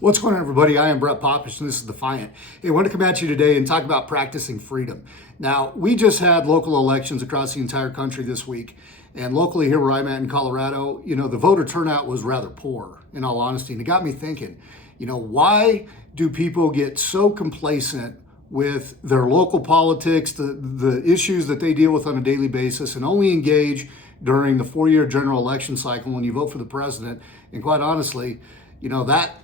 What's going on, everybody? I am Brett Popish, and this is Defiant. Hey, I want to come at you today and talk about practicing freedom. Now, we just had local elections across the entire country this week, and locally here where I'm at in Colorado, the voter turnout was rather poor, in all honesty, and it got me thinking, why do people get so complacent with their local politics, the issues that they deal with on a daily basis, and only engage during the 4-year general election cycle when you vote for the president? And quite honestly, that,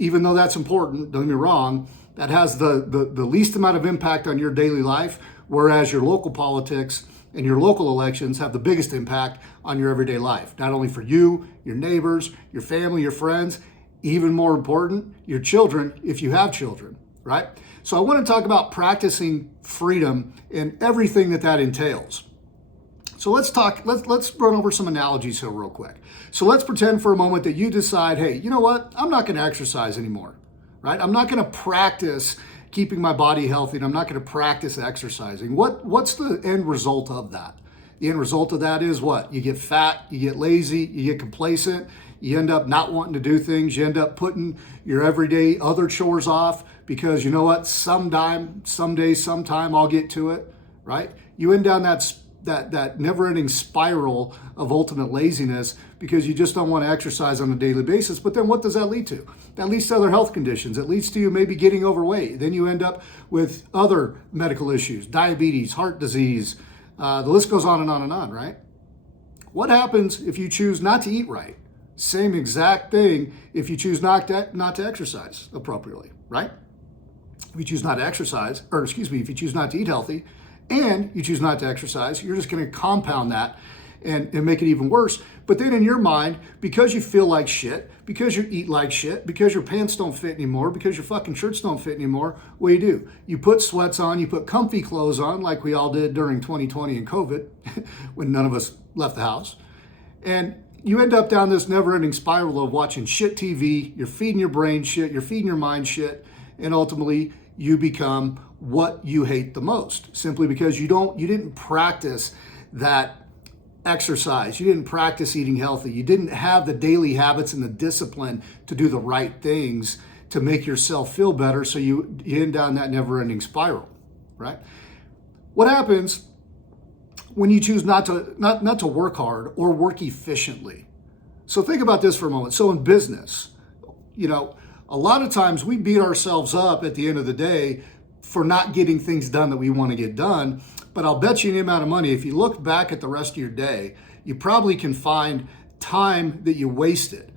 even though that's important, don't get me wrong, that has the least amount of impact on your daily life, whereas your local politics and your local elections have the biggest impact on your everyday life, not only for you, your neighbors, your family, your friends, even more important, your children, if you have children, right? So I want to talk about practicing freedom and everything that entails. So let's run over some analogies here real quick. So let's pretend for a moment that you decide, hey, you know what? I'm not going to exercise anymore, right? I'm not going to practice keeping my body healthy, and I'm not going to practice exercising. What's the end result of that? The end result of that is what? You get fat, you get lazy, you get complacent, you end up not wanting to do things, you end up putting your everyday other chores off because you know what? Someday, sometime I'll get to it, right? You end down that never-ending spiral of ultimate laziness because you just don't want to exercise on a daily basis. But then what does that lead to? That leads to other health conditions. It leads to you maybe getting overweight. Then you end up with other medical issues, diabetes, heart disease. The list goes on and on and on, right? What happens if you choose not to eat right? Same exact thing if you choose not to exercise appropriately, right? If you choose not to exercise, if you choose not to eat healthy, and you choose not to exercise, you're just going to compound that and make it even worse. But then in your mind, because you feel like shit, because you eat like shit, because your pants don't fit anymore, because your fucking shirts don't fit anymore, what do? You put sweats on, you put comfy clothes on like we all did during 2020 and COVID when none of us left the house. And you end up down this never-ending spiral of watching shit TV, you're feeding your brain shit, you're feeding your mind shit, and ultimately you become what you hate the most, simply because you didn't practice that exercise. You didn't practice eating healthy. You didn't have the daily habits and the discipline to do the right things to make yourself feel better. So you end down that never-ending spiral, right? What happens when you choose not to work hard or work efficiently? So think about this for a moment. So in business, a lot of times we beat ourselves up at the end of the day for not getting things done that we want to get done. But I'll bet you any amount of money, if you look back at the rest of your day, you probably can find time that you wasted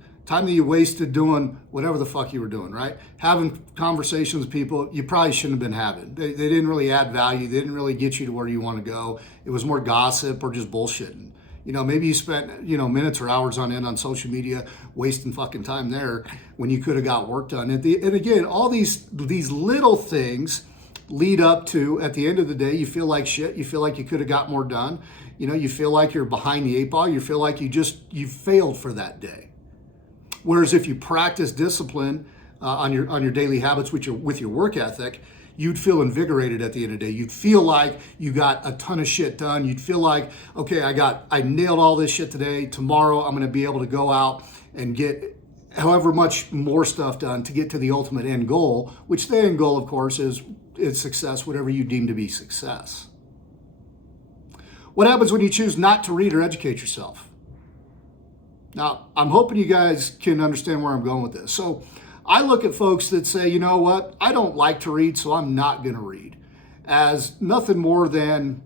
doing whatever the fuck you were doing, right? Having conversations with people you probably shouldn't have been having. They didn't really add value. They didn't really get you to where you want to go. It was more gossip or just bullshitting. Maybe you spent, minutes or hours on end on social media wasting fucking time there when you could have got work done. And again, all these little things lead up to, at the end of the day, you feel like shit. You feel like you could have got more done. You feel like you're behind the eight ball. You feel like you failed for that day. Whereas if you practice discipline on your daily habits with your work ethic, you'd feel invigorated at the end of the day. You'd feel like you got a ton of shit done. You'd feel like, okay, I nailed all this shit today. Tomorrow I'm going to be able to go out and get however much more stuff done to get to the ultimate end goal, which the end goal, of course, is success, whatever you deem to be success. What happens when you choose not to read or educate yourself? Now, I'm hoping you guys can understand where I'm going with this. So I look at folks that say, you know what, I don't like to read, so I'm not going to read, as nothing more than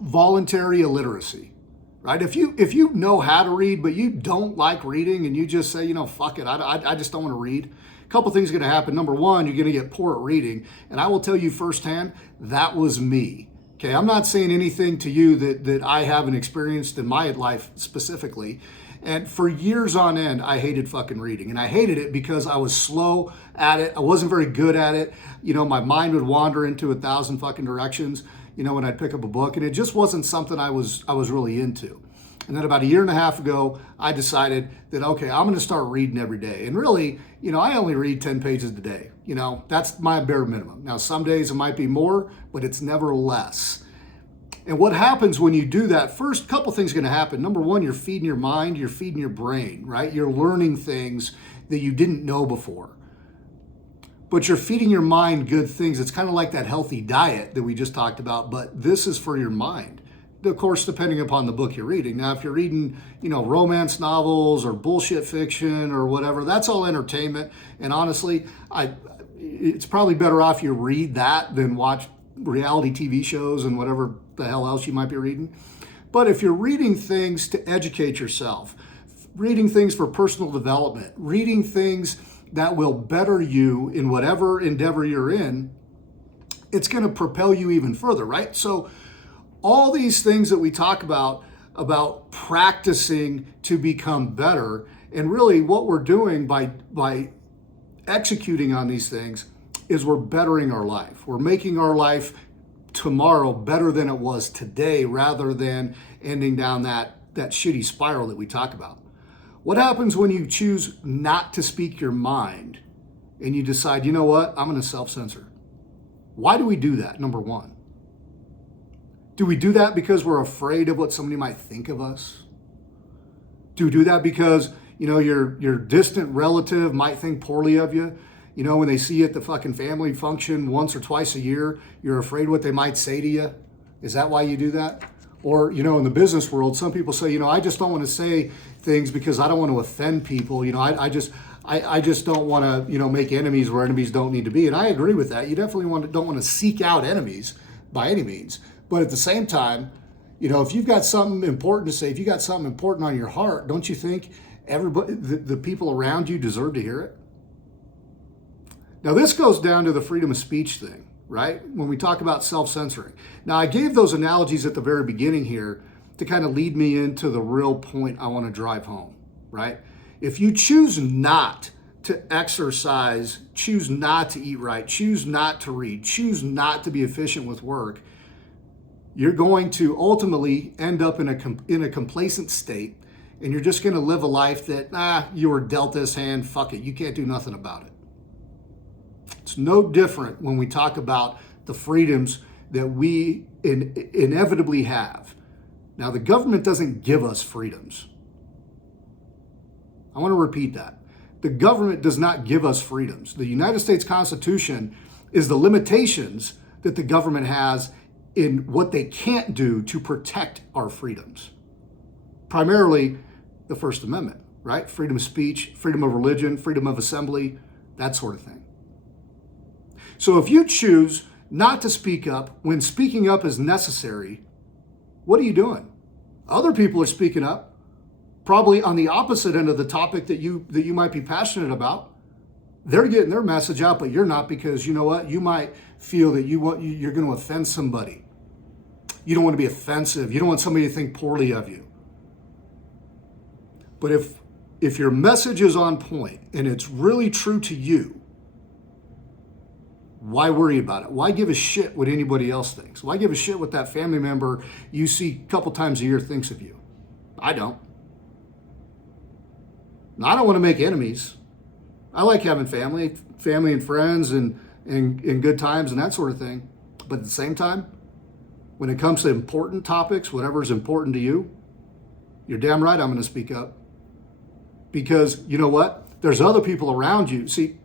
voluntary illiteracy, right? If you know how to read, but you don't like reading and you just say, fuck it, I just don't want to read, a couple things are going to happen. Number one, you're going to get poor at reading. And I will tell you firsthand, that was me. Okay, I'm not saying anything to you that I haven't experienced in my life specifically. And for years on end, I hated fucking reading. And I hated it because I was slow at it. I wasn't very good at it. My mind would wander into 1,000 fucking directions, when I'd pick up a book. And it just wasn't something I was really into. And then about 1.5 years ago, I decided that, okay, I'm going to start reading every day. And really, I only read 10 pages a day. That's my bare minimum. Now, some days it might be more, but it's never less. And what happens when you do that, first couple things are going to happen. Number one, you're feeding your mind, you're feeding your brain, right? You're learning things that you didn't know before. but you're feeding your mind good things. It's kind of like that healthy diet that we just talked about, but this is for your mind. Of course, depending upon the book you're reading. Now, if you're reading, romance novels or bullshit fiction or whatever, that's all entertainment. And honestly, it's probably better off you read that than watch reality TV shows and whatever the hell else you might be reading. But if you're reading things to educate yourself, reading things for personal development, reading things that will better you in whatever endeavor you're in, it's going to propel you even further, right? So all these things that we talk about practicing to become better, and really what we're doing by executing on these things is we're bettering our life. We're making our life tomorrow better than it was today, rather than ending down that shitty spiral that we talk about. What happens when you choose not to speak your mind and you decide, you know what, I'm going to self-censor? Why do we do that, number one? Do we do that because we're afraid of what somebody might think of us? Do we do that because, your distant relative might think poorly of you? When they see you at the fucking family function once or twice a year, you're afraid what they might say to you? Is that why you do that? Or, in the business world, some people say, I just don't want to say things because I don't want to offend people. I just don't want to, make enemies where enemies don't need to be. And I agree with that. You definitely don't want to seek out enemies by any means. But at the same time, if you've got something important to say, if you got something important on your heart, don't you think everybody, the people around you deserve to hear it? Now, this goes down to the freedom of speech thing, right? When we talk about self-censoring. Now, I gave those analogies at the very beginning here to kind of lead me into the real point I want to drive home, right? If you choose not to exercise, choose not to eat right, choose not to read, choose not to be efficient with work, you're going to ultimately end up in a complacent state, and you're just going to live a life that, you were dealt this hand, fuck it, you can't do nothing about it. It's no different when we talk about the freedoms that we inevitably have. Now, the government doesn't give us freedoms. I want to repeat that. The government does not give us freedoms. The United States Constitution is the limitations that the government has in what they can't do to protect our freedoms. Primarily the First Amendment, right? Freedom of speech, freedom of religion, freedom of assembly, that sort of thing. So if you choose not to speak up when speaking up is necessary, what are you doing? Other people are speaking up, probably on the opposite end of the topic that you might be passionate about. They're getting their message out, but you're not, because you know what? You might feel that you're going to offend somebody. You don't want to be offensive. You don't want somebody to think poorly of you. But if your message is on point and it's really true to you, why worry about it? Why give a shit what anybody else thinks? Why give a shit what that family member you see a couple times a year thinks of you? I don't. I don't want to make enemies. I like having family and friends and good times and that sort of thing. But at the same time, when it comes to important topics, whatever is important to you, you're damn right I'm going to speak up. Because you know what? There's other people around you. See,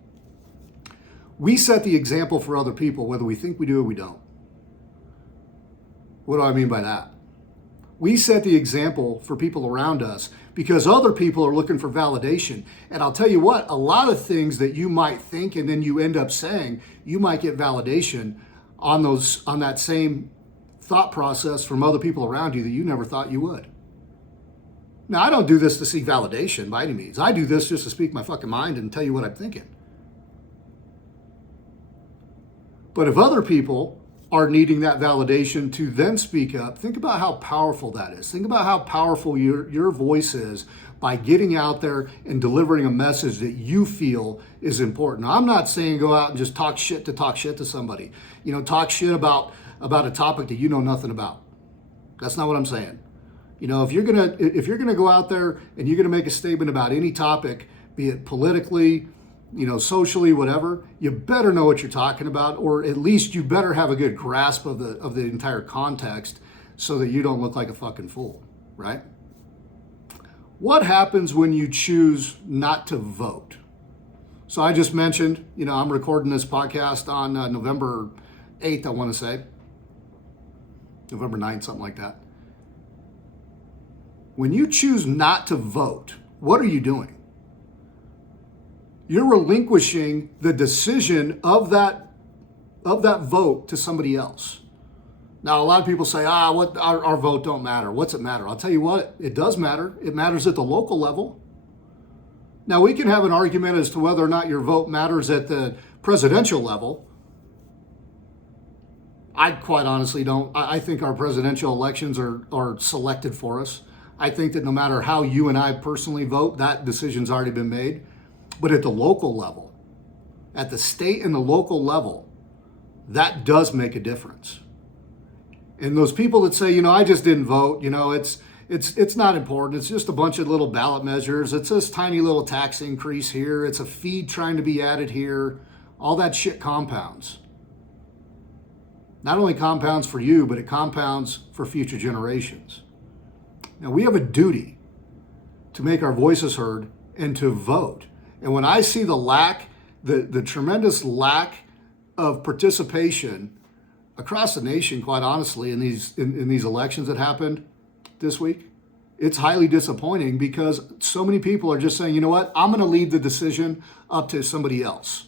we set the example for other people, whether we think we do or we don't. What do I mean by that? We set the example for people around us because other people are looking for validation. And I'll tell you what, a lot of things that you might think and then you end up saying, you might get validation on that same thought process from other people around you that you never thought you would. Now, I don't do this to seek validation by any means. I do this just to speak my fucking mind and tell you what I'm thinking. But if other people are needing that validation to then speak up, think about how powerful that is. Think about how powerful your voice is by getting out there and delivering a message that you feel is important. Now, I'm not saying go out and just talk shit to somebody. Talk shit about a topic that you know nothing about. That's not what I'm saying. If you're gonna go out there and you're gonna make a statement about any topic, be it politically, socially, whatever, you better know what you're talking about, or at least you better have a good grasp of the entire context so that you don't look like a fucking fool, right? What happens when you choose not to vote? So I just mentioned, I'm recording this podcast on November 8th, I want to say. November 9th, something like that. When you choose not to vote, what are you doing? You're relinquishing the decision of that vote to somebody else. Now, a lot of people say, what our vote don't matter. What's it matter? I'll tell you what, it does matter. It matters at the local level. Now, we can have an argument as to whether or not your vote matters at the presidential level. I quite honestly don't. I think our presidential elections are selected for us. I think that no matter how you and I personally vote, that decision's already been made. But at the local level, at the state and the local level, that does make a difference. And those people that say, I just didn't vote, it's not important. It's just a bunch of little ballot measures. It's this tiny little tax increase here. It's a fee trying to be added here. All that shit compounds. Not only compounds for you, but it compounds for future generations. Now, we have a duty to make our voices heard and to vote. And when I see the tremendous lack of participation across the nation, quite honestly, in these elections that happened this week, it's highly disappointing because so many people are just saying, you know what, I'm going to leave the decision up to somebody else.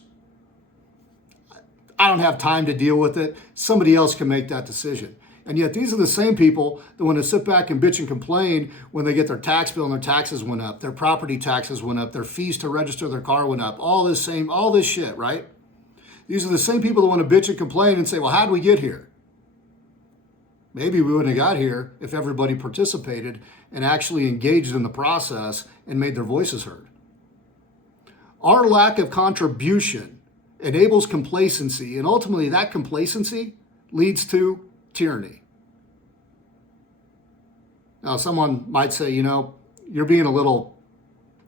I don't have time to deal with it. Somebody else can make that decision. And yet these are the same people that want to sit back and bitch and complain when they get their tax bill and their taxes went up, their property taxes went up, their fees to register their car went up, all this shit, right? These are the same people that want to bitch and complain and say, well, how did we get here? Maybe we wouldn't have got here if everybody participated and actually engaged in the process and made their voices heard. Our lack of contribution enables complacency, and ultimately that complacency leads to tyranny. Now, someone might say, you're being a little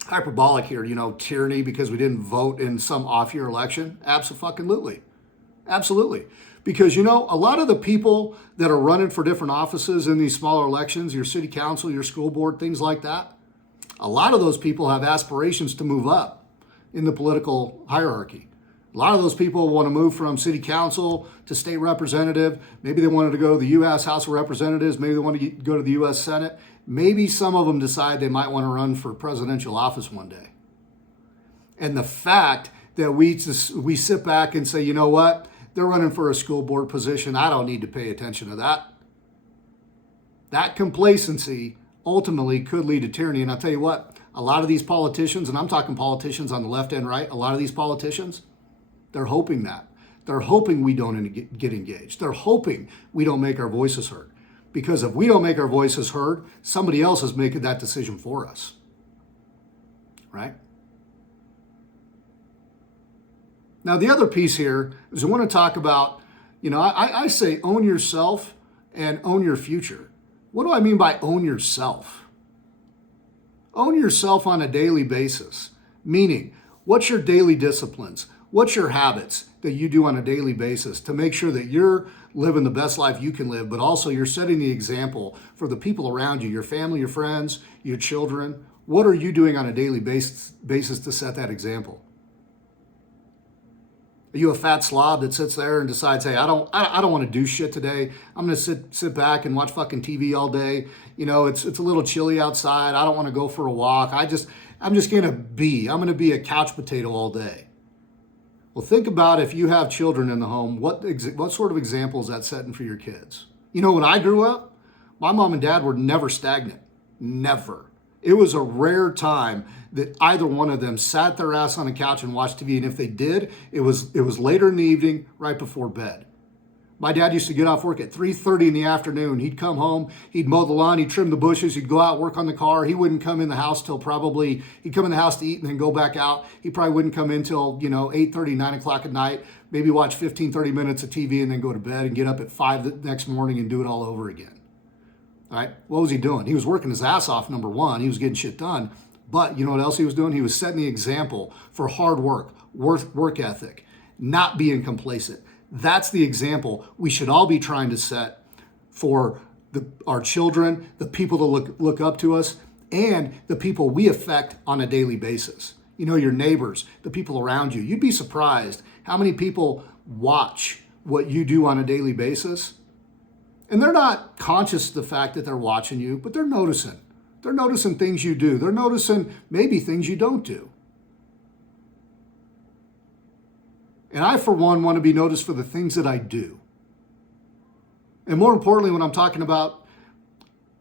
hyperbolic here, tyranny because we didn't vote in some off-year election. Absolutely. Because, a lot of the people that are running for different offices in these smaller elections, your city council, your school board, things like that, a lot of those people have aspirations to move up in the political hierarchy. A lot of those people want to move from city council to state representative. Maybe they wanted to go to the U.S. House of Representatives. Maybe they want to go to the U.S. Senate. Maybe some of them decide they might want to run for presidential office one day. And the fact that we sit back and say, you know what, they're running for a school board position. I don't need to pay attention to that. That complacency ultimately could lead to tyranny. And I'll tell you what, a lot of these politicians, and I'm talking politicians on the left and right, a lot of these politicians, they're hoping that. They're hoping we don't get engaged. They're hoping we don't make our voices heard. Because if we don't make our voices heard, somebody else is making that decision for us. Right? Now, the other piece here is I want to talk about, I say own yourself and own your future. What do I mean by own yourself? Own yourself on a daily basis. Meaning, what's your daily disciplines? What's your habits that you do on a daily basis to make sure that you're living the best life you can live, but also you're setting the example for the people around you, your family, your friends, your children? What are you doing on a daily basis to set that example? Are you a fat slob that sits there and decides, hey, I don't want to do shit today. I'm going to sit back and watch fucking TV all day. It's a little chilly outside. I don't want to go for a walk. I'm just going to I'm going to be a couch potato all day. Well, think about if you have children in the home, what sort of example is that setting for your kids? When I grew up, my mom and dad were never stagnant. Never. It was a rare time that either one of them sat their ass on a couch and watched TV. And if they did, it was later in the evening, right before bed. My dad used to get off work at 3:30 in the afternoon. He'd come home, he'd mow the lawn, he'd trim the bushes, he'd go out, work on the car. He wouldn't come in the house till he'd come in the house to eat and then go back out. He probably wouldn't come in till, 8:30, 9 o'clock at night, maybe watch 15, 30 minutes of TV and then go to bed and get up at 5 the next morning and do it all over again. All right, what was he doing? He was working his ass off, number one. He was getting shit done. But you know what else he was doing? He was setting the example for hard work, work ethic, not being complacent. That's the example we should all be trying to set for our children, the people that look up to us, and the people we affect on a daily basis. your neighbors, the people around you. You'd be surprised how many people watch what you do on a daily basis. And they're not conscious of the fact that they're watching you, but they're noticing. They're noticing things you do. They're noticing maybe things you don't do. And I, for one, want to be noticed for the things that I do. And more importantly, when I'm talking about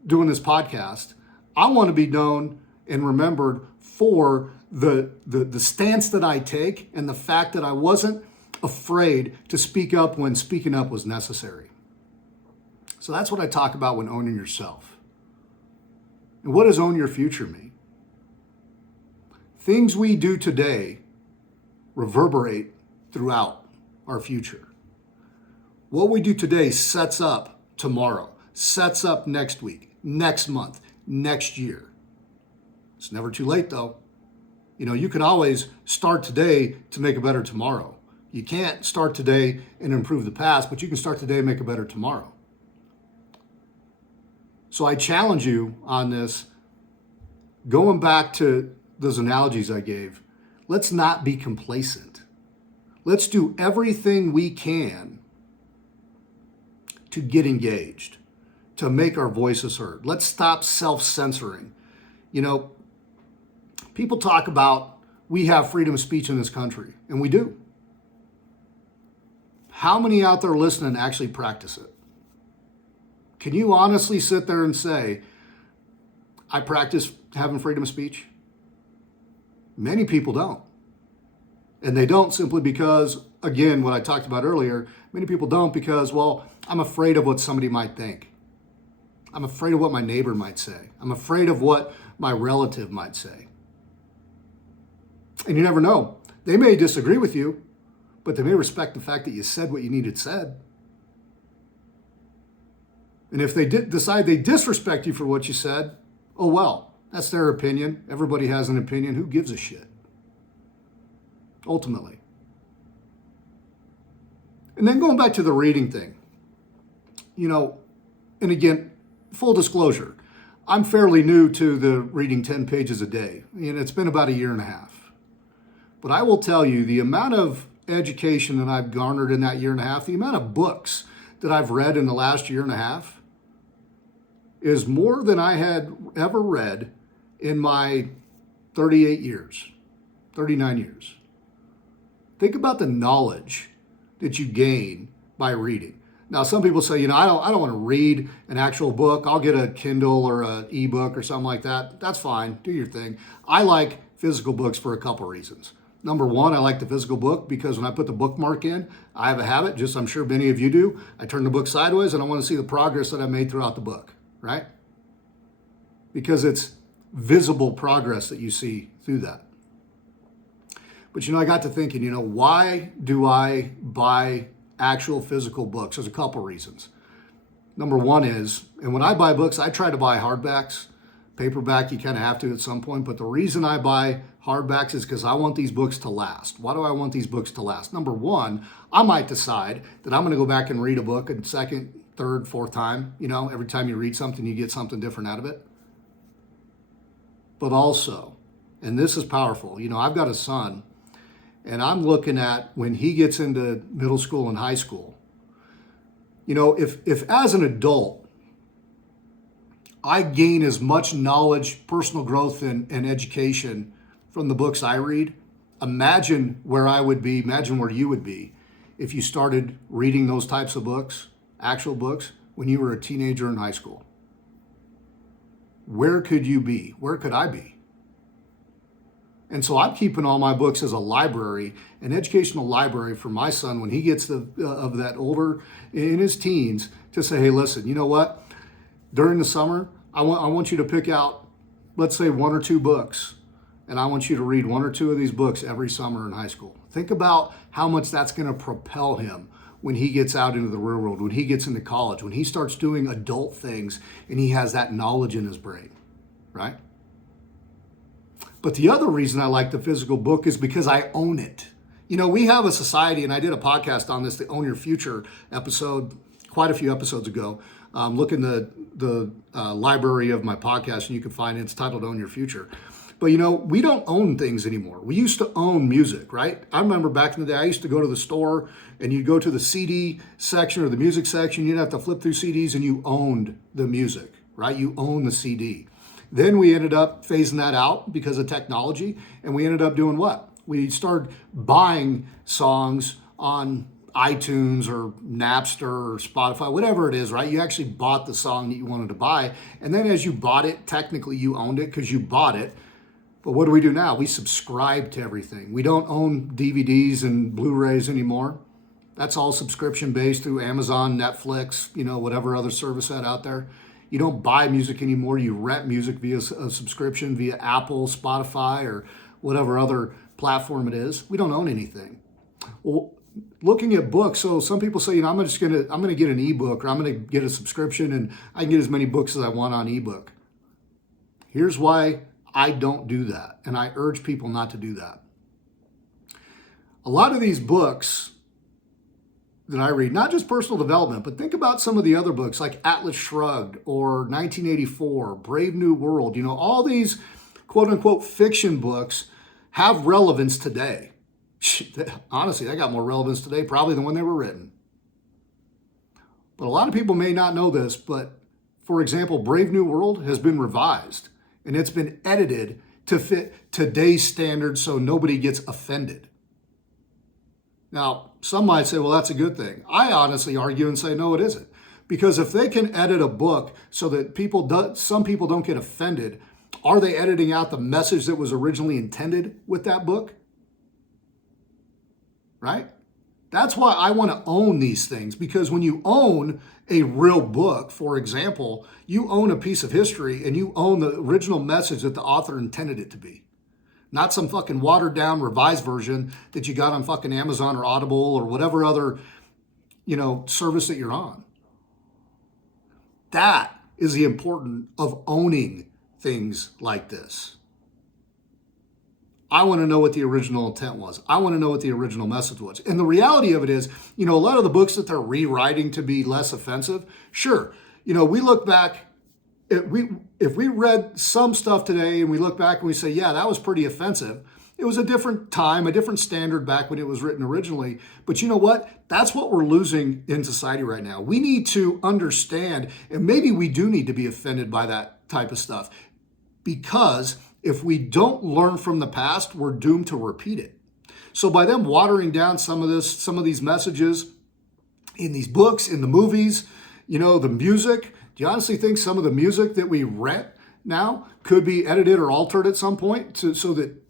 doing this podcast, I want to be known and remembered for the stance that I take and the fact that I wasn't afraid to speak up when speaking up was necessary. So that's what I talk about when owning yourself. And what does own your future mean? Things we do today reverberate throughout our future. What we do today sets up tomorrow, sets up next week, next month, next year. It's never too late though. You can always start today to make a better tomorrow. You can't start today and improve the past, but you can start today and make a better tomorrow. So I challenge you on this, going back to those analogies I gave, let's not be complacent. Let's do everything we can to get engaged, to make our voices heard. Let's stop self-censoring. People talk about we have freedom of speech in this country, and we do. How many out there listening actually practice it? Can you honestly sit there and say, I practice having freedom of speech? Many people don't. And they don't simply because, again, what I talked about earlier, many people don't because, well, I'm afraid of what somebody might think. I'm afraid of what my neighbor might say. I'm afraid of what my relative might say. And you never know. They may disagree with you, but they may respect the fact that you said what you needed said. And if they decide they disrespect you for what you said, oh well, that's their opinion. Everybody has an opinion. Who gives a shit? Ultimately. And then going back to the reading thing, and again, full disclosure, I'm fairly new to the reading 10 pages a day. It's been about a year and a half. But I will tell you, the amount of education that I've garnered in that year and a half, the amount of books that I've read in the last year and a half is more than I had ever read in my 38 years, 39 years. Think about the knowledge that you gain by reading. Now, some people say, I don't want to read an actual book. I'll get a Kindle or an ebook or something like that. That's fine. Do your thing. I like physical books for a couple reasons. Number one, I like the physical book because when I put the bookmark in, I have a habit, just I'm sure many of you do. I turn the book sideways and I want to see the progress that I made throughout the book, right? Because it's visible progress that you see through that. But I got to thinking, why do I buy actual physical books? There's a couple reasons. Number one is, and when I buy books, I try to buy hardbacks. Paperback, you kind of have to at some point, but the reason I buy hardbacks is because I want these books to last. Why do I want these books to last? Number one, I might decide that I'm going to go back and read a book a second, third, fourth time. Every time you read something, you get something different out of it. But also, and this is powerful, I've got a son, and I'm looking at when he gets into middle school and high school, if as an adult, I gain as much knowledge, personal growth, and education from the books I read, imagine where I would be, imagine where you would be if you started reading those types of books, actual books, when you were a teenager in high school. Where could you be? Where could I be? And so I'm keeping all my books as a library, an educational library for my son when he gets of that older in his teens to say, hey, listen, you know what? During the summer, I want you to pick out, let's say, one or two books, and I want you to read one or two of these books every summer in high school. Think about how much that's going to propel him when he gets out into the real world, when he gets into college, when he starts doing adult things and he has that knowledge in his brain, right? But the other reason I like the physical book is because I own it. We have a society, and I did a podcast on this, the Own Your Future episode, quite a few episodes ago. Look in the library of my podcast and you can find it. It's titled Own Your Future. But you know, we don't own things anymore. We used to own music, right? I remember back in the day, I used to go to the store and you'd go to the CD section or the music section. You'd have to flip through CDs and you owned the music, right? You own the CD. Then we ended up phasing that out because of technology. And we ended up doing what? We started buying songs on iTunes or Napster or Spotify, whatever it is, right? You actually bought the song that you wanted to buy. And then as you bought it, technically you owned it because you bought it. But what do we do now? We subscribe to everything. We don't own DVDs and Blu-rays anymore. That's all subscription based through Amazon, Netflix, you know, whatever other service that out there. You don't buy music anymore. You rent music via a subscription via Apple, Spotify, or whatever other platform it is. We don't own anything. Well, looking at books, so some people say, you know, I'm gonna get an ebook or I'm gonna get a subscription and I can get as many books as I want on ebook. Here's why I don't do that, and I urge people not to do that. A lot of these books that I read, not just personal development, but think about some of the other books like Atlas Shrugged or 1984, Brave New World. You know, all these quote unquote fiction books have relevance today. Honestly, they got more relevance today probably than when they were written. But a lot of people may not know this, but for example, Brave New World has been revised and it's been edited to fit today's standards so nobody gets offended. Now, some might say, well, that's a good thing. I honestly argue and say, no, it isn't. Because if they can edit a book so that some people don't get offended, are they editing out the message that was originally intended with that book? Right? That's why I want to own these things, because when you own a real book, for example, you own a piece of history and you own the original message that the author intended it to be. Not some fucking watered down revised version that you got on fucking Amazon or Audible or whatever other, you know, service that you're on. That is the importance of owning things like this. I want to know what the original intent was. I want to know what the original message was. And the reality of it is, you know, a lot of the books that they're rewriting to be less offensive, sure, you know, we look back, if we read some stuff today and we look back and we say, yeah, that was pretty offensive. It was a different time, a different standard back when it was written originally. But you know what? That's what we're losing in society right now. We need to understand, and maybe we do need to be offended by that type of stuff, because if we don't learn from the past, we're doomed to repeat it. So by them watering down some of these messages in these books, in the movies, you know, the music, do you honestly think some of the music that we rent now could be edited or altered at some point so that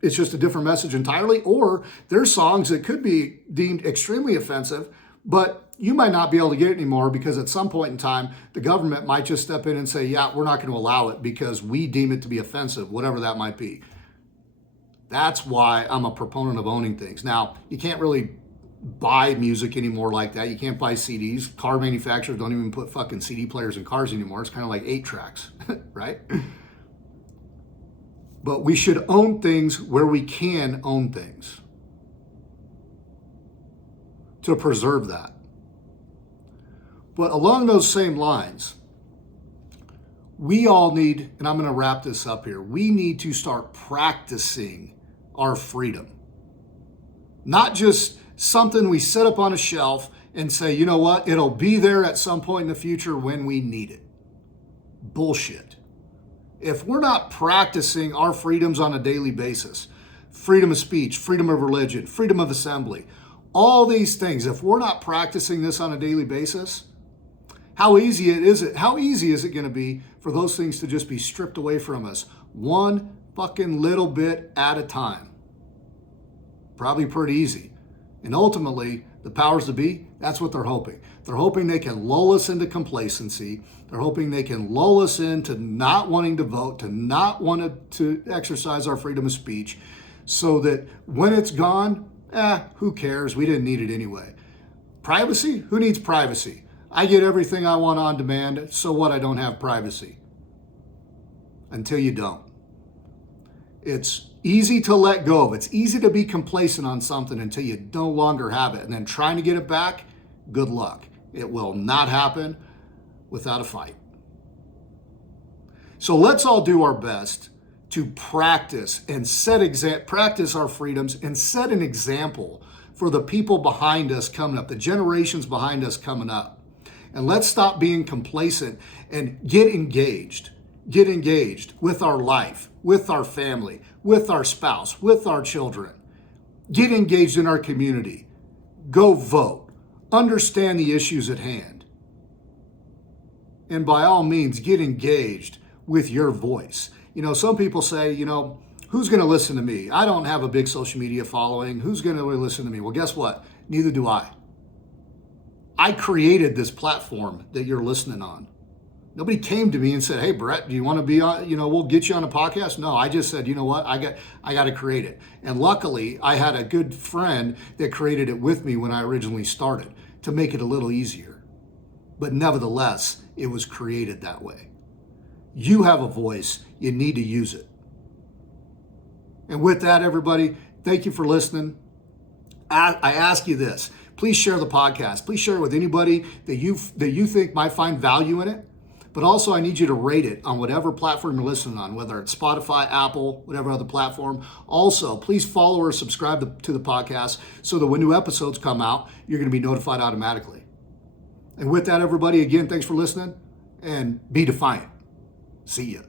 it's just a different message entirely? Or there's songs that could be deemed extremely offensive, but you might not be able to get it anymore because at some point in time, the government might just step in and say, yeah, we're not going to allow it because we deem it to be offensive, whatever that might be. That's why I'm a proponent of owning things. Now, you can't really buy music anymore like that. You can't buy CDs. Car manufacturers don't even put fucking CD players in cars anymore. It's kind of like 8 tracks, right? But we should own things where we can own things to preserve that. But along those same lines, we all need, and I'm going to wrap this up here, we need to start practicing our freedom. Not just something we set up on a shelf and say, you know what, it'll be there at some point in the future when we need it. Bullshit. If we're not practicing our freedoms on a daily basis, freedom of speech, freedom of religion, freedom of assembly, all these things, if we're not practicing this on a daily basis, how easy is it going to be for those things to just be stripped away from us one fucking little bit at a time? Probably pretty easy. And ultimately, the powers that be, that's what they're hoping. They're hoping they can lull us into complacency. They're hoping they can lull us into not wanting to vote, to not want to exercise our freedom of speech, so that when it's gone, who cares? We didn't need it anyway. Privacy? Who needs privacy? I get everything I want on demand, so what? I don't have privacy. Until you don't. It's easy to let go of. It's easy to be complacent on something until you no longer have it. And then trying to get it back, good luck. It will not happen without a fight. So let's all do our best to practice our freedoms and set an example for the people behind us coming up, the generations behind us coming up. And let's stop being complacent and get engaged. Get engaged with our life, with our family, with our spouse, with our children. Get engaged in our community. Go vote. Understand the issues at hand. And by all means, get engaged with your voice. Some people say, who's going to listen to me? I don't have a big social media following. Who's going to really listen to me? Well, guess what? Neither do I. I created this platform that you're listening on. Nobody came to me and said, hey, Brett, do you want to be on, we'll get you on a podcast? No, I just said, you know what? I got to create it. And luckily, I had a good friend that created it with me when I originally started to make it a little easier. But nevertheless, it was created that way. You have a voice. You need to use it. And with that, everybody, thank you for listening. I ask you this. Please share the podcast. Please share it with anybody that you think might find value in it. But also, I need you to rate it on whatever platform you're listening on, whether it's Spotify, Apple, whatever other platform. Also, please follow or subscribe to the podcast so that when new episodes come out, you're going to be notified automatically. And with that, everybody, again, thanks for listening, and be defiant. See ya.